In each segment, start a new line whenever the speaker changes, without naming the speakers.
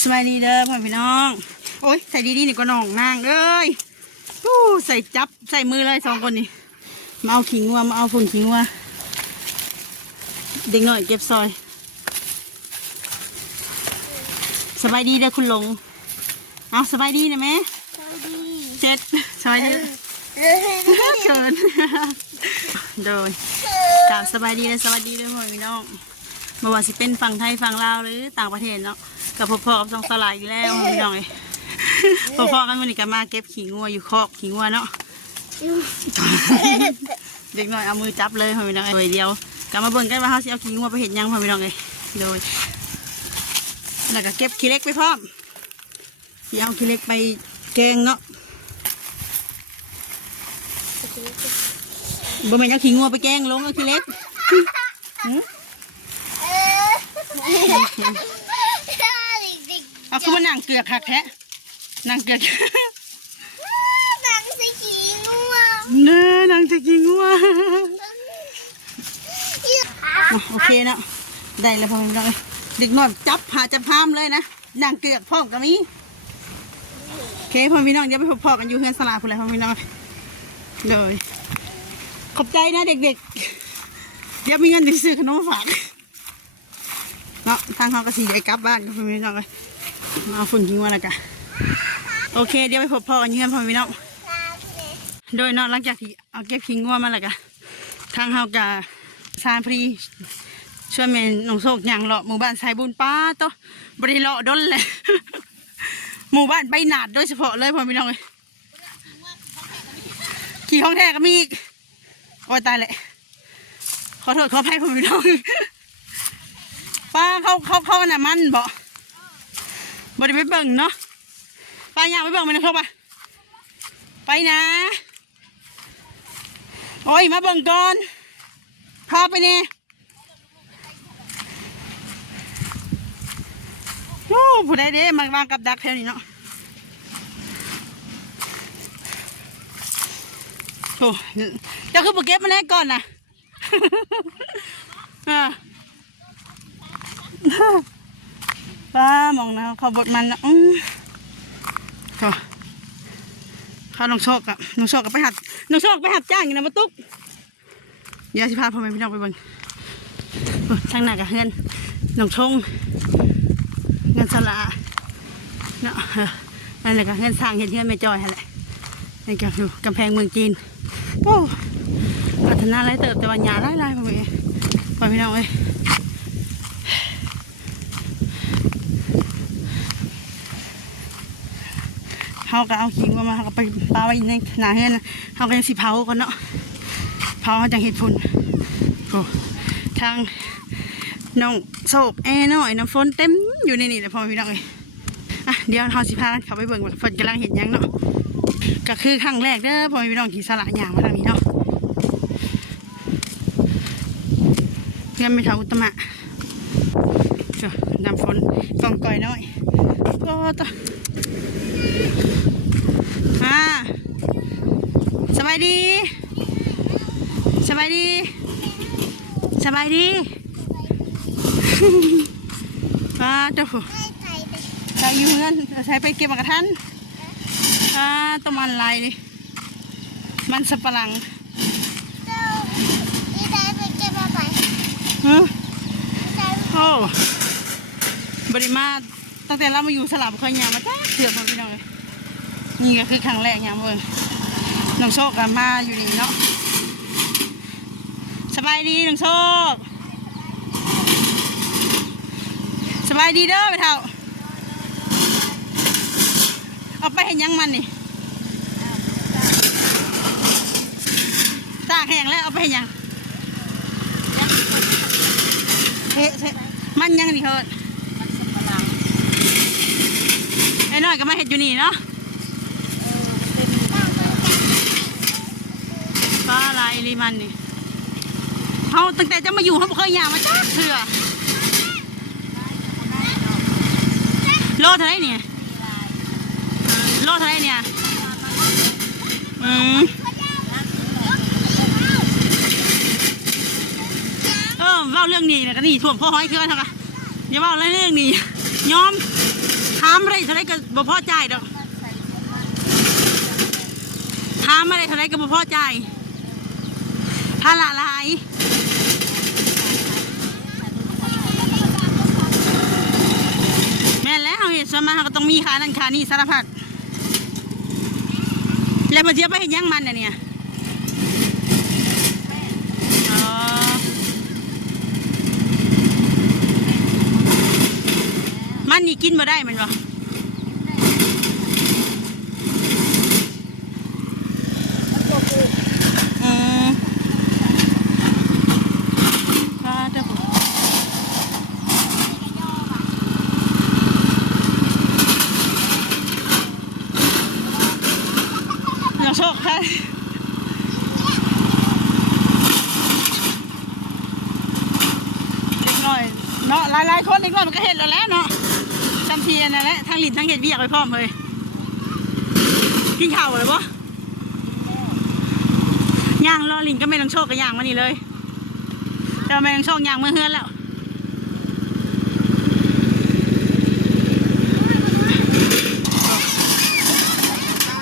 สบายดีเด้อพ่อพี่น้อง โอ้ยใส่ดีๆนี่ก็น้องนางเอ้ยอู้ใส่จับใส่มือเลยสองคนนี่มาเอาขิงวัวมาเอาฝุ่นขิงวัวเด็กหน่อยเก็บซอย สบายดีเด้อคุณหลง เอาสบายดีนะแม่เจ็ดสบายดีเกินโดยกล่าวสบายดีและสวัสดีเด้อพ่อพี่น้อง ไม่ว่าสิเป็นฝั่งไทยฝั่งลาวหรือต่างประเทศเนาะกับพ่อๆกับสองสลายอีกแล้วพี่น้องเอ้ยพ่อๆกันวันนี้ก็มาเก็บขี้งัวอยู่คอกขี้งัวเนาะเด็กน้อยเอามือจับเลยพี่น้องเอ้ยเดียวก็มาเบิ่งกันว่าเขาสิเอาขี้งัวไปเห็นยังพี่น้องเอ้ยโดยแล้วก็เก็บขี้เล็กไปพร้อมสิเอาขี้เล็กไปแกงเนาะบ่แม่นเอาขี้งัวไปแกงลงเอาขี้เล็ก เอาคือว่านั่งเกลือกคักแท้นั่งเกลือกเน้อนั่งจะกินงัวอะโอเคเนาะได้แล้วพ่อพี่น้องเอ้ยเด็กน้อยจับหาจับพามเลยนะนั่งเกลือกพร้อมกับนี้โอเคพ่อพี่น้องเดี๋ยวไปพบๆกันอยู่เฮือนสลาพุ่นเลยพ่อพี่น้องเลยขอบใจนะเด็กๆเดี๋ยวมีเงินไปซื้อขนมฝาก เนาะทางเขาก็สีได้กลับบ้านกับพ่อพี่น้องเลยมาเอาฝุ่นทิ้งไว้แล้วกันโอเค เดี๋ยวไปพบๆกันอยู่เฮือนพ่อพี่น้องโดยเนาะหลังจากที่เอาเก็บขิงงัวมาแล้วก็ทางเฮากะซานพรีช่วยแม่น้องโศกย่างเลาะหมู่บ้านสายบุญป้าโตบริเลาะดนเลยหมู่บ้านใบหนาดโดยเฉพาะเลยพ่อพี่น้องเลยขี่ของแท้ก็มีอีกโอ้ยตายเลยขอโทษขออภัยพ่อพี่น้อง ป้าเขาเขาเขานน่ะมันบ่บ่ได้ไปเบิ่งเนาะป้าอยากไปเบิ่งมันนะครับป้าไปนะ โอ้ยมาเบิ่งก่อนพาไปเนี่ยโอ้ผู้ใดเด้มาวางกับดักแถวนี้เนาะโอ้เจ้าคือบุเก็บมาแล้วก่อนนะอ่า ป้ามองนะเขาบดมันนะอืมโถ่เขาน้องโชคกับน้องโชคกับไปหัดน้องโชคไปหัดจ้างอยู่นะมาตุ๊กเดี๋ยวสิพาพ่อแม่พี่น้องไปเบิ่งช่างหนักกับเฮือนน้องชงเงินสละเนาะออนั่นแหละก็เฮือนสร้างเห็นเฮือนไม่จอยหั่นแหละนี่ก็อยู่กำแพงเมืองจีนโอ้พัฒนาไรเติบแต่ว่าหยาไล่ไล่พ่อแม่พ่อพี่น้องเอ้ย เขาก็เอาขิงมามาเขาก็ไปปาไว้ในหนาเฮือนะเขาก็ยังสิเผาก่อนเนาะเผาจังเห็ดฝุ่นโอ้ทางน้องโศกแอร์น้อยน้ำฝนเต็มอยู่ในนี่แหละพอพี่น้องเอ้ยอะเดี๋ยวเราสิพากันเขาไปเบิ่งฝนกำลังเห็นยังเนาะก็คือครั้งแรกเด้อพอพี่น้องที่สละอย่างมาทางนี้เนาะเพื่อนไม่เท่าอุตมะน้ำฝนกองก่อยน้อยก็ต่อ อ่าสบายดี สบายดี สบายดีป้าเจ้าผู้ใช้อยู่เงินใช้ไปเก็บมากระทันป้าต้นมันลายดิมันสับปะหลังฮะโอ้บริมาตั้ ตั้งแต่เรามาอยู่สลับเคยยางมาจ้าเสือกมาพี่น้องเลยนี่ก็คือครั้งแรกยางเบิ่งน้องโชคกับมาอยู่นี่เนาะสบายดีน้องโชคสบายดีเด้อไปเท่าเอาไปเห็นยังมันนี่ตากแห้งแล้วเอาไปเห็นยังเฮ้เฮ้มันยังนี่เฮิดไอ้ น้อยก็มาเห็ดอยู่นี่เนาะปลาลายลีมันนี่เขาตั้งแต่จะมาอยู่เขาบ่เคยยามาจ้าเถื่อโลเท่าไรเนี่ยโลเท่าไรเนี่ยอืมเออเล่าเรื่องนี้นะกันนี่ถ่วงพ่อห้อยเคลื่อนเท่ากันอย่าเล่าเรื่องนี้ยอมามอะไรเท่าไรก็บ่พอใจดอกถามอะไรเท่าไรก็บ่พอใจภาระลายแม่แล้วเห็นสวนมาเราก็ต้องมีค่านั่นค่านี่สารพัดแล้วมาเทียบไปเห็นยังมันเนี่ยอ๋อมันนี่ กินมาได้มันบ่อืมก็เด้อบ่น้องโชคค่ะเด็กน้อยเนาะหลายๆคนเด็กน้อยมันก็เห็นแล้วแหละเนาะ นั่นแหละทั้งลิ้นทั้งเห็ดเวียกไปพร้อมเลยกินข้าวเลยปะย่างรอลินก็ไม่ต้องโชคกับย่างมานี่เลย แต่ไม่ต้องโชคย่างเมื่อเฮือนแล้ว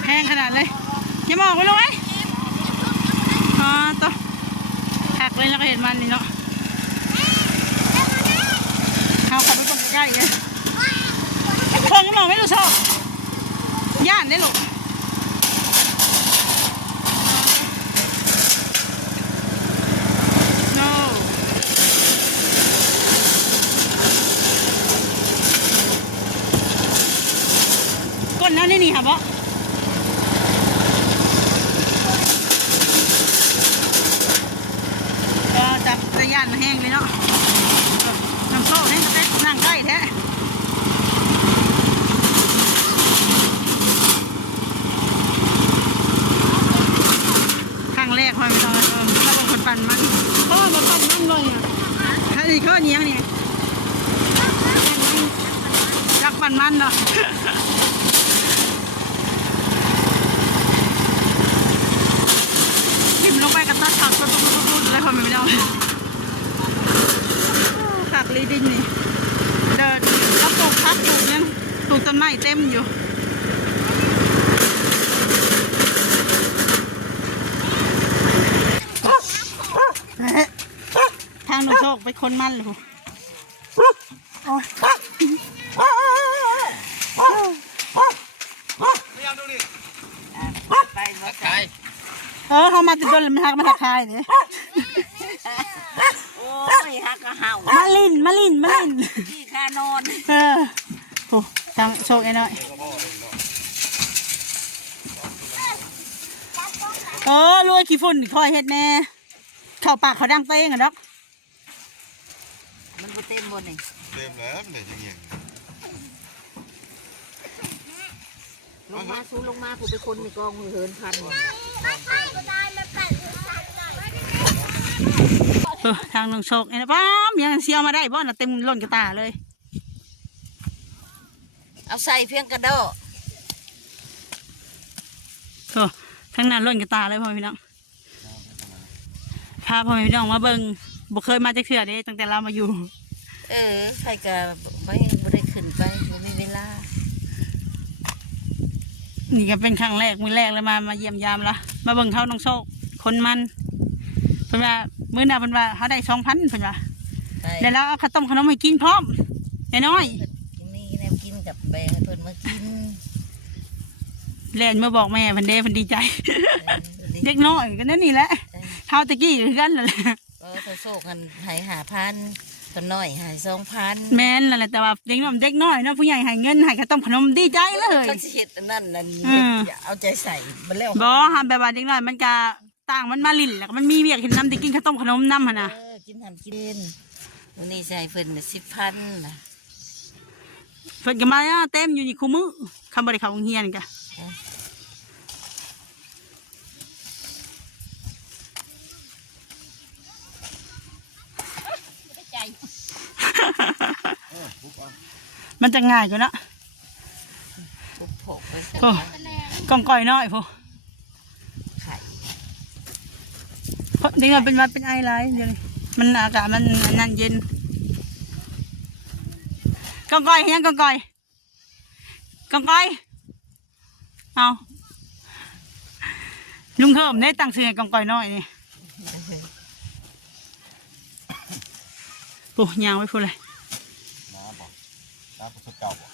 แพงขนาดเลยอย่ามองไปเลยอ๋อต่อหักเลยแล้วก็เห็นมันนี่เนาะเอาขับไปตรงใกล้เลยเพิ่ง มองไม่รู้ชอบย่านได้หรอกโน่ก้นนั้นนี่นี่ค่ะบอ ก็จับระยานมาแห้งเลยเนาะเออน้ำโซ่ให้กระเต็นั่งใกล้แท้ครั้งแรกพอยไม่ต้องเออถ้าบางคนปั่นมันเพราะว่ามันปั่นมันเลยอะ ถ้าอีกข้อนี้นี่จักปั่นมันเนาะทิมลงไปกับตัดผักตุ๊ดตุ๊ดตุ๊ดตุ๊ดอะไรพอมันไม่ได้ผักลีดินนี่ เดินแล้วปลูกพักปลูกยังปลูกต้นไม้เต็มอยู่ ทางหนูโชคไปคนมันเลยโอ้ยเออเขามาติดต้นมันทักมาทักทายเนี่ย
โอ้ยฮักก็เห่า
มาลินมาลินมาลิน
ที่คานอน
เออโอ้ทางโชคไอ้น้อยเออรวยขี้ฝุ่นคอยเฮ็ดแน่เข้าปากเขาดังเต้งอะดอก
มันบ่ เต็มบนนี่
เต็มแล้วมันได้ยังไง
ลงมาสู้ลงมาผู้เป็นคนในกองมือเหินพันหมด
เออทางน้องโชคไอ้นะป้ามยังเสียวมาได้บ่น่ะเต็มล้นกระตาเลย
เอาใส่เพียงกระโดด
โอ้ทั้งนั้นล้นกระตาเลยพ่อพี่น้องพาพ่อพี่น้องมาเบิ่งบ่เคยมาจักเทื่อเด้ตั้งแต่เรามาอยู่
เออใครก็ไม่บ่ได้ขึ้นไปบ่มีเวลา
นี่ก็เป็นครั้งแรกมือแรกเลยมามาเยี่ยมยามละมาเบิ่งเขาน้องโชคคนมันเพิ่นว่ามื้อหน้าเพิ่นว่าเขาได้สองพันเพิ่นว่า
ไป
แล้วเราเอาข้าวต้มขนมให้กินพร้อมน้อย
นี่แนวกินกับแบงให้เพิ่นมากิน
ๆแล่นมาบอกแม่เพิ่นเด้เพิ่นดีใจ
เออ
เด็กน้อยก็นั่นนี่แหละเฮาตะกี้คือกันนั่นแหละ
เออเขาโศกกันหายหาพัน คนน้อยหายสองพัน
แม่นนั่นแหละแต่ว่าเด็กน้อยเด็กน้อยเนาะผู้ใหญ่ให้เงินให้ข้าวต้มขนมดีใจเลย
เขาสิเฮ็ดอันนั่นนั่น
อืม
เอาใจใส่มันแล้ว
บ่หาแบบว่าเด็กน้อยมันก็ต่างมันมาลิ้นแล้วก็มันมีเวียกเห็นน้ำได้กินข้าวต้มขนมน้ำหั่นน่ะ
เออกินหันกินวันนี้ใส่เพิ่นสิบพันนะ
เพิ่นก็มาเต็มอยู่นี่คู่มือคำบ่ได้เข้าโรงเรียนก็ มันจะง่ายกว่าเนาะ
ทุกผกไป
โอ้กล่องก่อยน้อยพอ
ไข่
เพราะเด็กน้อยเป็นหวัดเป็นไอไรเดี๋ยวนี้มันอากาศมันอันนั่นเย็นกล่องก่อยเฮียงกล่องก่อยกองก้อยเอาลุงเฮิมได้ตั้งชื่อให้กองก้อยน้อยนี่โอ้ยางไว้พูดเลย
น้ำบ่ น้ำสุดเก่าบ่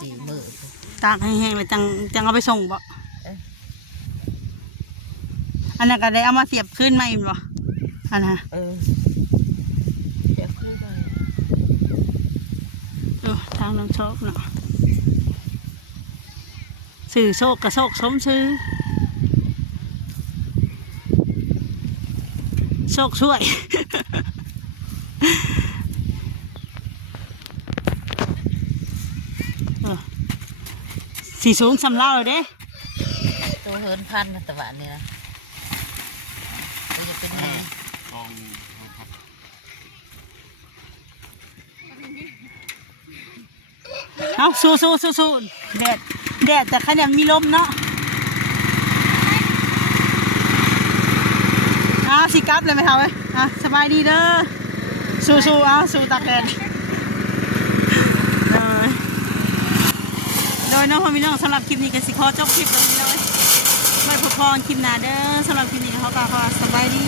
สี่มือ
ตากให้แห้งเลยจังจังเอาไปส่งบ่
เอ๊ะ
อันนั้นก็ได้เอามาเสียบขึ้นมาอีกบ่อันนั้น
เออเดี๋ยวพูดไป
เออทางน้ำโชคเนาะสื่อโชคกับโชคสมซื้อโชคช่วย เออ สีสูงสำเล่าเลยเด้
ตัวเฮินพันตะวันนี่นะเราจะเป็นไง
ลองลองครับ
เอาสู้สู้สู้สู้แดดแดดแต่ขนาดมีลมเนาะเอาสิกลับเลยไหมครับเว้ยอะสบายดีเด้อสู้สู้เอาสู้ตากแดดเออ โดยน้องพ่อมีน้องสำหรับคลิปนี้ก็สิขอจบคลิปแล้วพี่น้องเลยไม่พอพรคลิปหน้าเด้อสำหรับคลิปนี้เขาก็ขอสบายดี